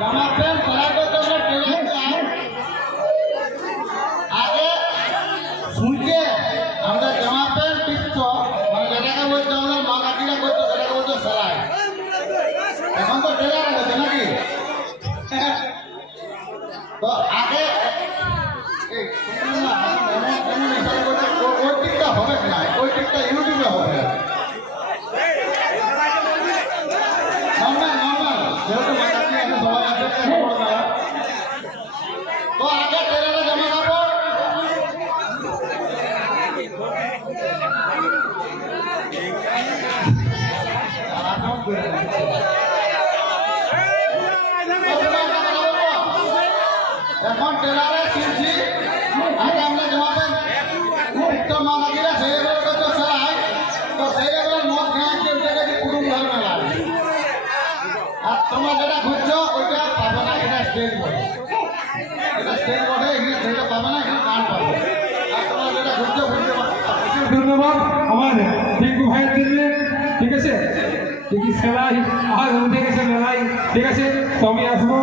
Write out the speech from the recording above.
জামা প্যান্ট সেলাই করতে হলে টেলার চাই। আগে শুনছে আমাদের জামা প্যান্ট টিপছ, মানে যেটাকে বলছে আমাদের মা কাকিরা করতো সেটাকে বলতো সেলাই। এখন তো টেলার আছে নাকি? তো আগে ওই টিকটা হবে না, ওই টিকটা ইউটিউবে হবে। যেহেতু মাতাকি আছে সবাই আছে, তো আগে টেলারে জামা কাপড় এখন টেলারে কিনছি। আগে আমরা জামা প্যান্ট মা কাকিরা সেইভাবে করতো সেলাই, তো সেইভাবে মদ খেয়ে চলতে গেছি কুটুম ঘর মেলা। আর তোমরা যেটা খুঁজছো ওইটা পাবে না, এটা স্টেজ বোর্ড, এটা স্টেজ বোর্ডে এখানে সেটা পাবে না, এখানে গান পাবে। আর তোমরা যেটা খুঁজছো বুঝতে পারবে। ধন্যবাদ আমার টিঙ্কু ভাইয়ের জন্য। ঠিক আছে, সেলাই আর উঠে গেছে মেলাই। ঠিক আছে, তো আমি আসবো।